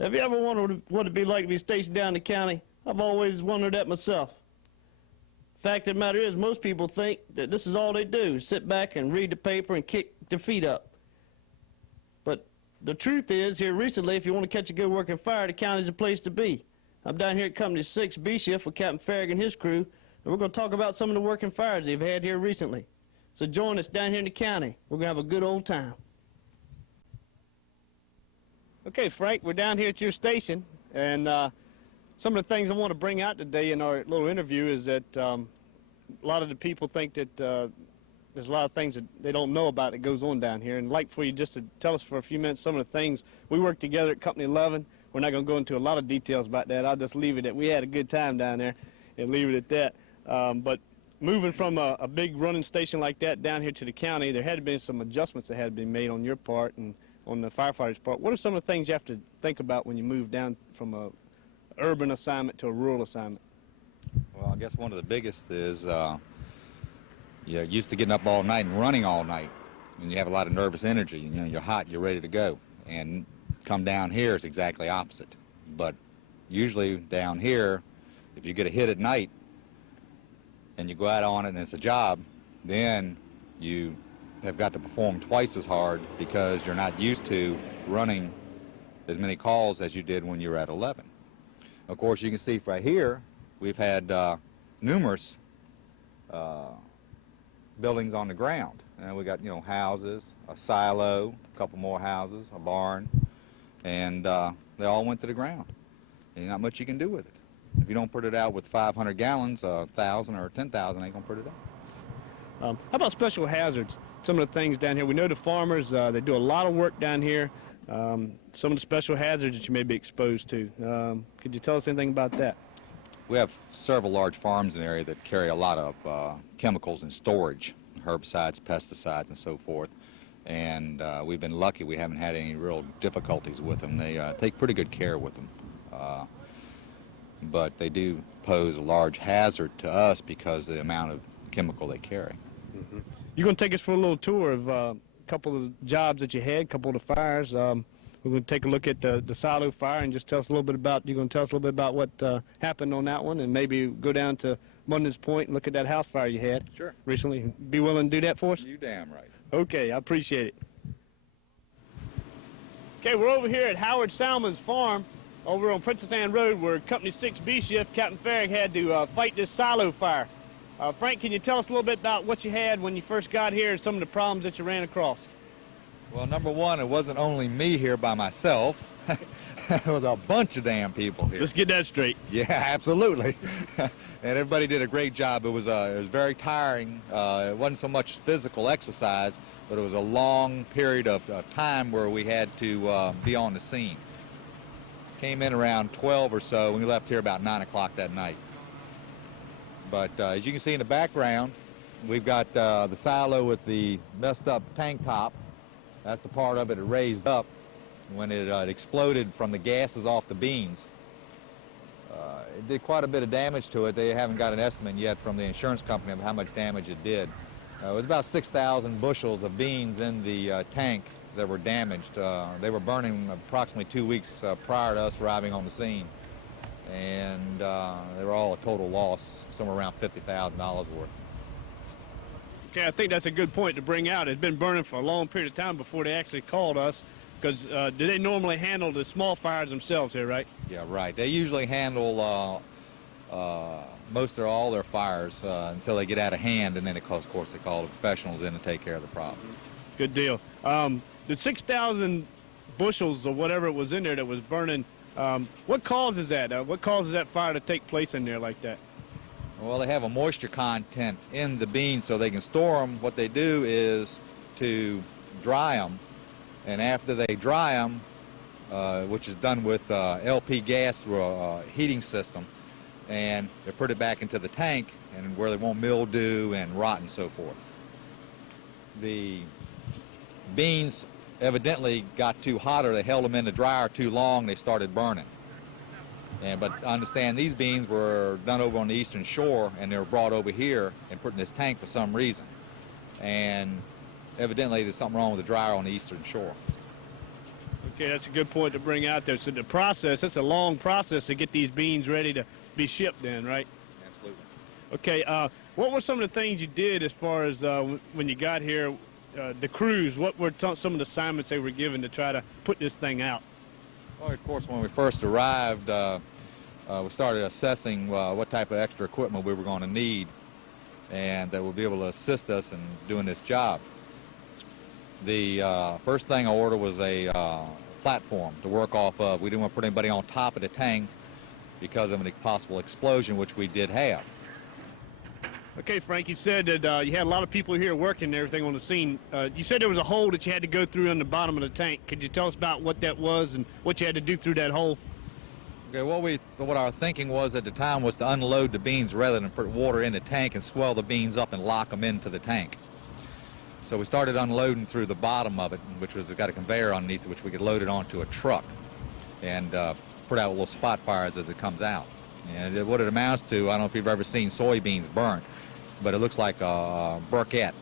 Have you ever wondered what it'd be like to be stationed down in the county? I've always wondered that myself. Fact of the matter is, most people think that this is all they do, sit back and read the paper and kick their feet up. But the truth is, here recently, if you want to catch a good working fire, the county's the place to be. I'm down here at Company 6 B shift with Captain Farragut and his crew, and we're going to talk about some of the working fires they've had here recently. So join us down here in the county. We're going to have a good old time. Okay, Frank, we're down here at your station, and some of the things I want to bring out today in our little interview is that a lot of the people think that there's a lot of things that they don't know about that goes on down here. And I'd like for you just to tell us for a few minutes some of the things. We work together at Company 11. We're not going to go into a lot of details about that. I'll just leave it at we had a good time down there and leave it at that. But moving from a big running station like that down here to the county, there had been some adjustments that had been made on your part and on the firefighters' part. What are some of the things you have to think about when you move down from a urban assignment to a rural assignment? Well, I guess one of the biggest is you're used to getting up all night and running all night, and you have a lot of nervous energy. You know, you're hot, you're ready to go. And come down here, it's exactly opposite. But usually down here, if you get a hit at night and you go out on it and it's a job, then you have got to perform twice as hard because you're not used to running as many calls as you did when you were at 11. Of course, you can see right here, we've had numerous buildings on the ground. And we got, you know, houses, a silo, a couple more houses, a barn, and they all went to the ground. And not much you can do with it. If you don't put it out with 500 gallons, 1,000 or 10,000 ain't gonna put it out. How about special hazards? Some of the things down here, we know the farmers, they do a lot of work down here. Some of the special hazards that you may be exposed to. Could you tell us anything about that? We have several large farms in the area that carry a lot of chemicals in storage, herbicides, pesticides, and so forth. And we've been lucky we haven't had any real difficulties with them. They take pretty good care with them. But they do pose a large hazard to us because of the amount of chemical they carry. Mm-hmm. You're going to take us for a little tour of a couple of the jobs that you had, a couple of the fires. We're going to take a look at the silo fire and just tell us a little bit about, you're going to tell us a little bit about what happened on that one, and maybe go down to Munden's Point and look at that house fire you had recently. Be willing to do that for us? You damn right. Okay, I appreciate it. Okay, we're over here at Howard Salmon's farm over on Princess Anne Road where Company 6 B shift, Captain Farragut, had to fight this silo fire. Frank, can you tell us a little bit about what you had when you first got here and some of the problems that you ran across? Well, number one, it wasn't only me here by myself. There was a bunch of damn people here. Let's get that straight. Yeah, absolutely. And everybody did a great job. It was very tiring. It wasn't so much physical exercise, but it was a long period of time where we had to be on the scene. Came in around 12 or so, and we left here about 9 o'clock that night. But as you can see in the background, we've got the silo with the messed up tank top. That's the part of it that raised up when it exploded from the gases off the beans. It did quite a bit of damage to it. They haven't got an estimate yet from the insurance company of how much damage it did. It was about 6,000 bushels of beans in the tank that were damaged. They were burning approximately 2 weeks prior to us arriving on the scene. And they were all a total loss, somewhere around $50,000 worth. Okay, I think that's a good point to bring out. It's been burning for a long period of time before they actually called us, because do they normally handle the small fires themselves here, right? Yeah, right. They usually handle most or all their fires until they get out of hand, and then, of course, they call the professionals in to take care of the problem. Good deal. The 6,000 bushels or whatever it was in there that was burning, what causes that? What causes that fire to take place in there like that? Well, they have a moisture content in the beans so they can store them. What they do is to dry them, and after they dry them, which is done with LP gas through a heating system, and they put it back into the tank and where they won't mildew and rot and so forth. The beans evidently got too hot, or they held them in the dryer too long, they started burning. But understand, these beans were done over on the eastern shore, and they were brought over here and put in this tank for some reason. And evidently there's something wrong with the dryer on the eastern shore. Okay, that's a good point to bring out there. So the process, that's a long process to get these beans ready to be shipped in, right? Absolutely. Okay, what were some of the things you did as far as when you got here, the crews, what were some of the assignments they were given to try to put this thing out? Well, of course, when we first arrived, we started assessing what type of extra equipment we were going to need and that would be able to assist us in doing this job. The first thing I ordered was a platform to work off of. We didn't want to put anybody on top of the tank because of a possible explosion, which we did have. Okay, Frank, you said that you had a lot of people here working and everything on the scene. You said there was a hole that you had to go through on the bottom of the tank. Could you tell us about what that was and what you had to do through that hole? Okay, what our thinking was at the time was to unload the beans rather than put water in the tank and swell the beans up and lock them into the tank. So we started unloading through the bottom of it, which was got a conveyor underneath it, which we could load it onto a truck and put out little spot fires as it comes out. And what it amounts to, I don't know if you've ever seen soybeans burnt, but it looks like a briquette,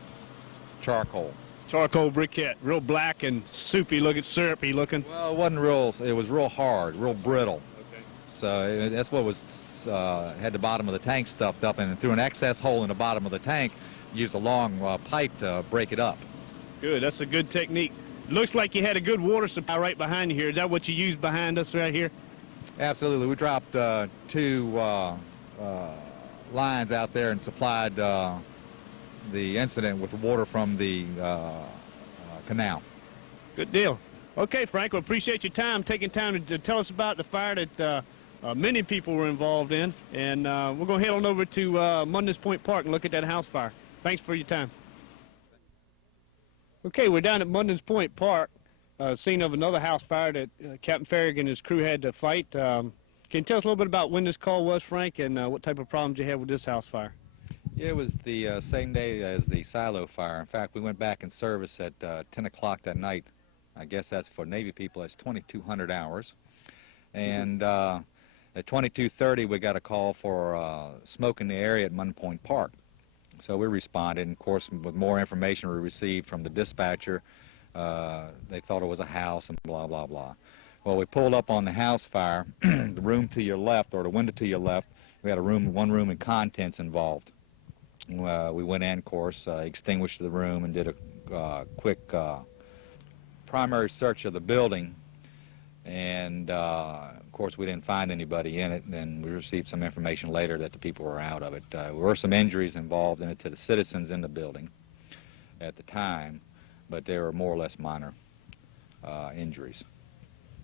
charcoal. Charcoal briquette, real black and soupy looking, syrupy looking. Well, it wasn't real, it was real hard, real brittle. Okay. So that's what was, had the bottom of the tank stuffed up, and through an access hole in the bottom of the tank, used a long pipe to break it up. Good, that's a good technique. Looks like you had a good water supply right behind you here. Is that what you used behind us right here? Absolutely. We dropped two lines out there and supplied the incident with water from the canal. Good deal. Okay, Frank, we appreciate your time, taking time to tell us about the fire that many people were involved in. And we're going to head on over to Munden's Point Park and look at that house fire. Thanks for your time. Okay, we're down at Munden's Point Park, scene of another house fire that Captain Farragut and his crew had to fight. Can you tell us a little bit about when this call was, Frank, and what type of problems you had with this house fire? Yeah, it was the same day as the silo fire. In fact, we went back in service at 10 o'clock that night. I guess that's for Navy people, that's 2,200 hours. And at 22:30, we got a call for smoke in the area at Munden Point Park. So we responded, and of course, with more information we received from the dispatcher, they thought it was a house and blah, blah, blah. Well, we pulled up on the house fire, the room to your left, or the window to your left, we had one room and contents involved. We went in, of course, extinguished the room and did a quick primary search of the building, and of course we didn't find anybody in it, and we received some information later that the people were out of it. There were some injuries involved in it to the citizens in the building at the time, but they were more or less minor injuries.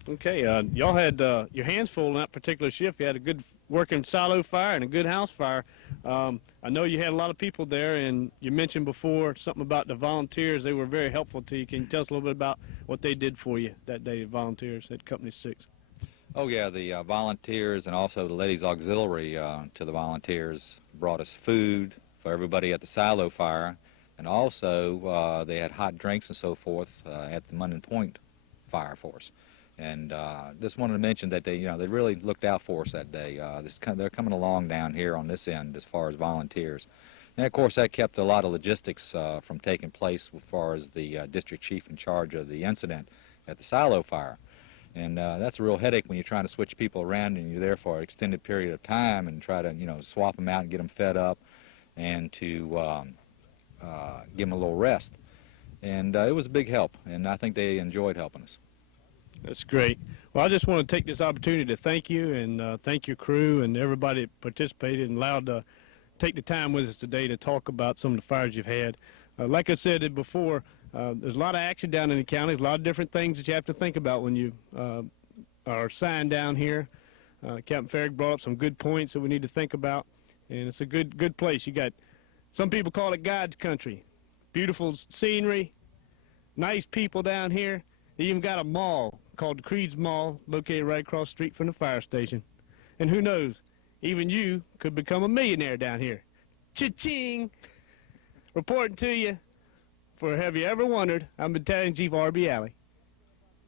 Okay, y'all had your hands full in that particular shift. You had a good working silo fire and a good house fire. I know you had a lot of people there, and you mentioned before something about the volunteers. They were very helpful to you. Can you tell us a little bit about what they did for you that day, volunteers at Company 6? Oh yeah, the volunteers and also the ladies auxiliary to the volunteers brought us food for everybody at the silo fire, and also they had hot drinks and so forth at the Munden Point Fire Force. And just wanted to mention that they really looked out for us that day. They're coming along down here on this end as far as volunteers. And of course that kept a lot of logistics from taking place as far as the district chief in charge of the incident at the silo fire. And that's a real headache when you're trying to switch people around and you're there for an extended period of time and try to swap them out and get them fed up and to give them a little rest. And it was a big help, and I think they enjoyed helping us. That's great. Well, I just want to take this opportunity to thank you and thank your crew and everybody that participated and allowed to take the time with us today to talk about some of the fires you've had. Like I said before, there's a lot of action down in the county. There's a lot of different things that you have to think about when you are assigned down here. Captain Farragut brought up some good points that we need to think about, and it's a good place. You got, some people call it God's country. Beautiful scenery, nice people down here. They even got a mall called the Creed's Mall, located right across the street from the fire station. And who knows, even you could become a millionaire down here. Cha-ching! Reporting to you for Have You Ever Wondered, I'm Battalion Chief R.B.